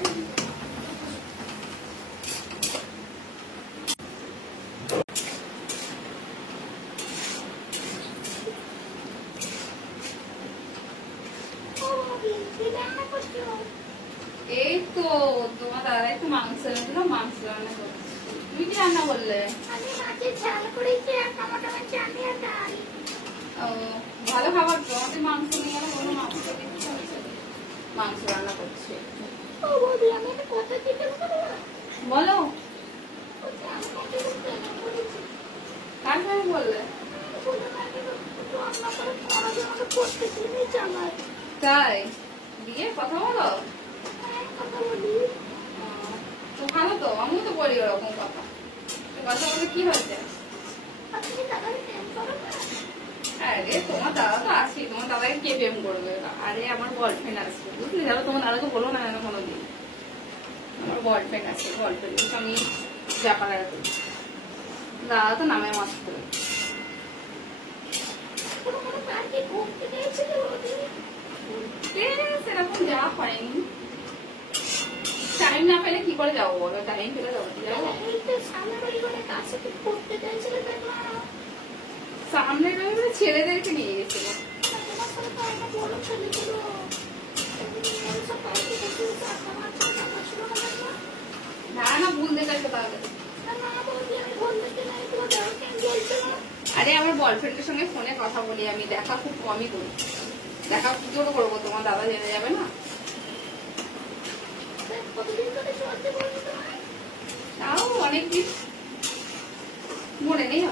এই তো তোমার দাদা একটু মাংস এনেছিল, মাংস রান্না করছি। তুমি কি রান্না করলে? আমি মাছের ঝাল করেছি আর টমেটো চাটনি আর ডাল। ও ভালো খাবার তো, আমাদের মাংস নিয়ে গেলে কোনো মাংস মাংস রান্না করছে। ও বৌদি, আমি একটা কথা জিজ্ঞেস করবো? বলো। আমি মাকে পেমেন্ট করেছি। কার সঙ্গে বললে? তাই দিয়ে কথা বলো? তো ভালো তো, আমিও তো বলি ওরকম কথা। কথা বলে কি হয়েছে? আরে তোমার দাদা তো আসি, তোমার দাদাকে কে প্রেম করবে? আরে আমার বয়ফ্রেন্ড আসবে, বুঝলি? যারা তোমার দাদাকে বলো না কেন কোনোদিন। আমার বয়ফ্রেন্ড আছে, বয়ফ্রেন্ড আমি যা পারার করি। দাদা তো নামে মাত্র। সেরকম যাওয়া হয়নি। টাইম না পেলে কি করে যাবো বলো? টাইম পেলে যাবো। সামনের রবিবারে ছেলেদেরকে নিয়ে গেছিল। না না, ভুল দেখেছো তাহলে। আরে আমার বয়ফ্রেন্ডের সঙ্গে ফোনে কথা বলি আমি, দেখা খুব কমই করি। দেখা কি করে করবো? তোমার দাদা জেনে যাবে না? তাও অনেকদিন মনে নেই।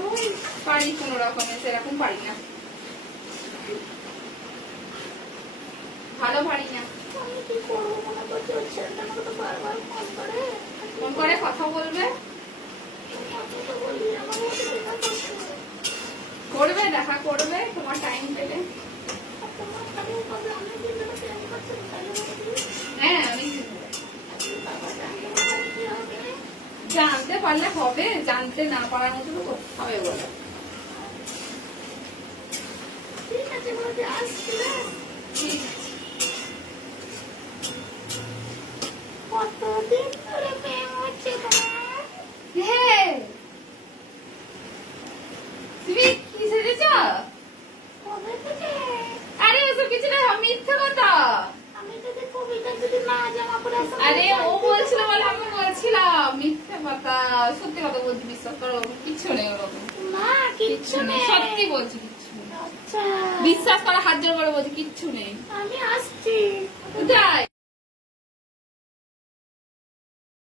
ওই পারি কোনো রকমের, সেরকম পারি না, ভালো পারি না। ফোন করে কথা বলবে, করবে, দেখা করবে তোমার টাইম পেলে। হ্যাঁ আমি জানতে পারলে হবে, জানতে না পারার মতো তো হবে বলে। ঠিক আছে বলতে আসছি। কতদিন ধরে প্রেম হচ্ছে তোমার? হ্যাঁ তুমি কি সেরেছ? কবে থেকে? আরে ওসব কিছু না, মিথ্যে কথা। আমি যদি কবিতা যদি না জামা পরে আসতাম। আরে ও বলছিল বলে আমি বলছিলাম, মিথ্যে কথা। সত্যি কথা বলছি, বিশ্বাস করো, কিচ্ছু নেই ওরকম। না কিচ্ছু নেই, সত্যি বলছি, কিচ্ছু নেই। আচ্ছা বিশ্বাস করা হাত জোর করে বলছি, কিচ্ছু নেই। আমি আসছি। কোথায়?